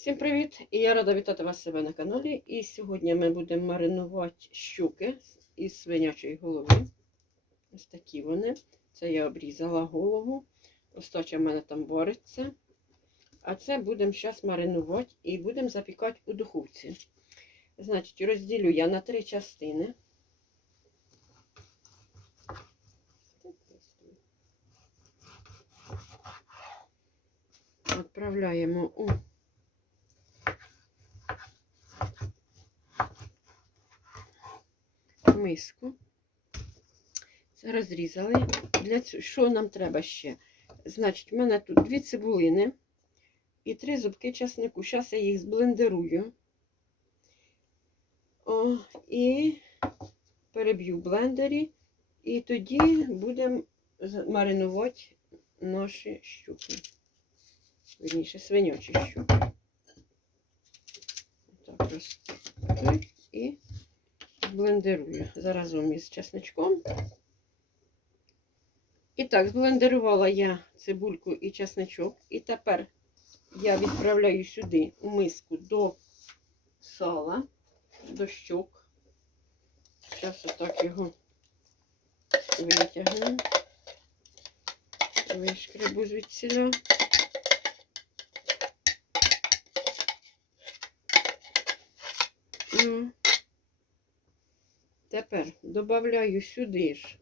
Всім привіт! І я рада вітати вас себе на каналі. І сьогодні ми будемо маринувати щуки із свинячої голови. Ось такі вони. Це я обрізала голову. Остача в мене там вариться. А це будемо зараз маринувати і будемо запікати у духовці. Значить, розділю я на три частини. Відправляємо у миску. Це розрізали. Для цього, що нам треба ще? Значить, в мене тут дві цибулини і три зубки часнику. Зараз я їх зблендерую. О, і переб'ю в блендері. І тоді будемо маринувати наші щуки. Вірніше, свинячі щуки. Так, розкрию і блендерую заразом із чесничком. І так, зблендерувала я цибульку і чесничок. І тепер я відправляю сюди у миску до сала, до щок. Зараз отак його витягнемо. Вишкребу звідсіля. Ну, Тепер додаю сюди ж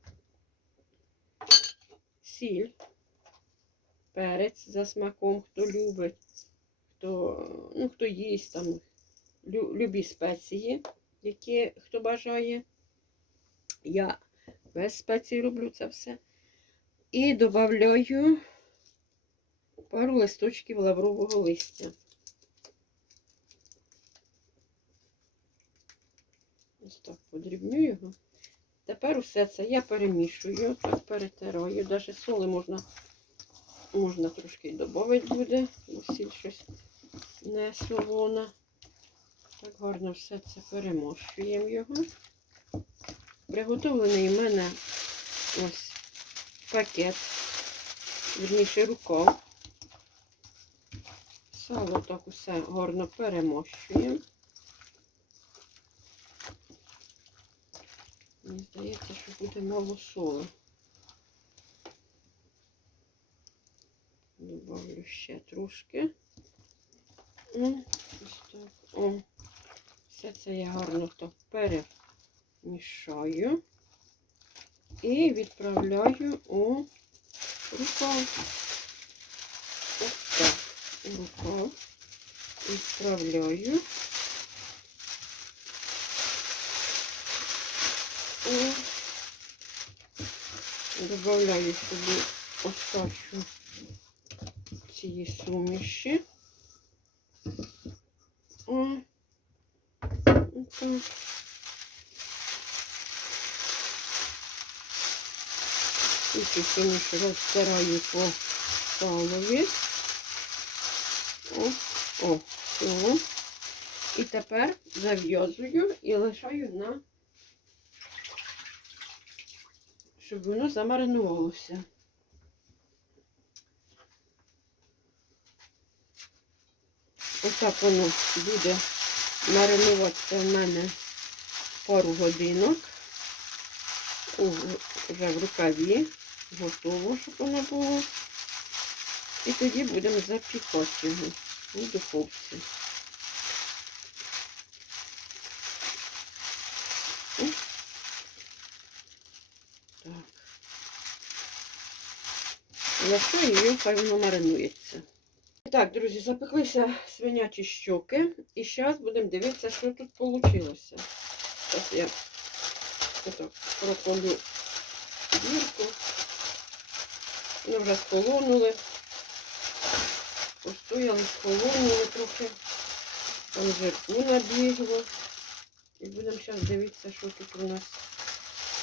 сіль, перець за смаком, хто любить, хто, ну, хто їсть там лю- любі спеції, які хто бажає. Я без спецій роблю це все. І додаю пару листочків лаврового листя. Ось так подрібню його. Тепер усе це я перемішую, так перетираю. Навіть соли можна, можна трошки додати буде, бо щось не солона. Так гарно все це перемощуємо його. Приготовлений у мене ось пакет, вірніше рукав. Сало так усе гарно перемощуємо. Мені здається, що буде мало соли. Добавлю ще трошки. О, ось так. О. Все це я гарно так перемішаю і відправляю у рукав. Ось так. У рукав відправляю. О, Добавляю сюди остачу цієї суміші. І цю суміш розтираю по салові. О, о, о. І тепер зав'язую і лишаю на щоб воно замаринувалося. Отак воно буде маринуватися в мене пару годинок. У- Вже в рукаві. Готово, щоб воно було. І тоді будемо запікати його у духовці. Так. Якщо її хай воно маринується. І Так, друзі, запеклися свинячі щоки. І зараз будемо дивитися, що тут вийшло. Зараз я отак проколю дірку. Вони вже сполонули. Постояли, сполонули трохи. Там жирку набігло. І будемо зараз дивитися, що тут у нас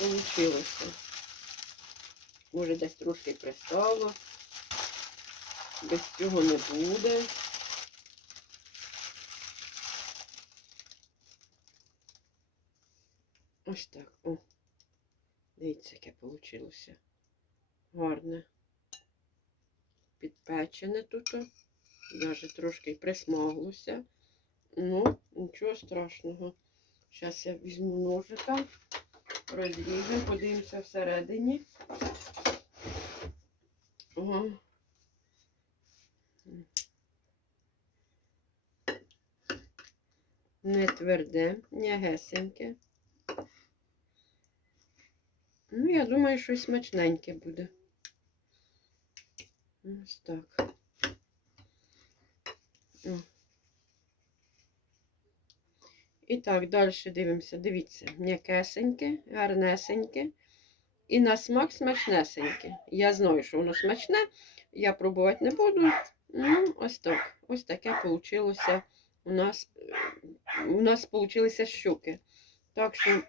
вийшло. Може десь трошки пристало. Без цього не буде. Ось так. О. Дивіться, яке вийшло. Гарне. Підпечене тут. Даже трошки присмаглося. Ну, нічого страшного. Зараз я візьму ножика, розріжемо, подивимося всередині. О. Не тверде, м'ягесеньке. Ну, я думаю, щось смачненьке буде. Ось так. О. І так, далі дивимося. Дивіться, м'якесеньке, гарнесеньке. І на смак смачнесеньке. Я знаю, що воно смачне, я пробувати не буду. Ну, ось так. Ось таке вийшло у нас. У нас вийшли щуки. Так що,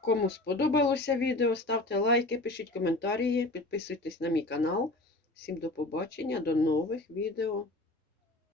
кому сподобалося відео, ставте лайки, пишіть коментарі, підписуйтесь на мій канал. Всім до побачення, до нових відео.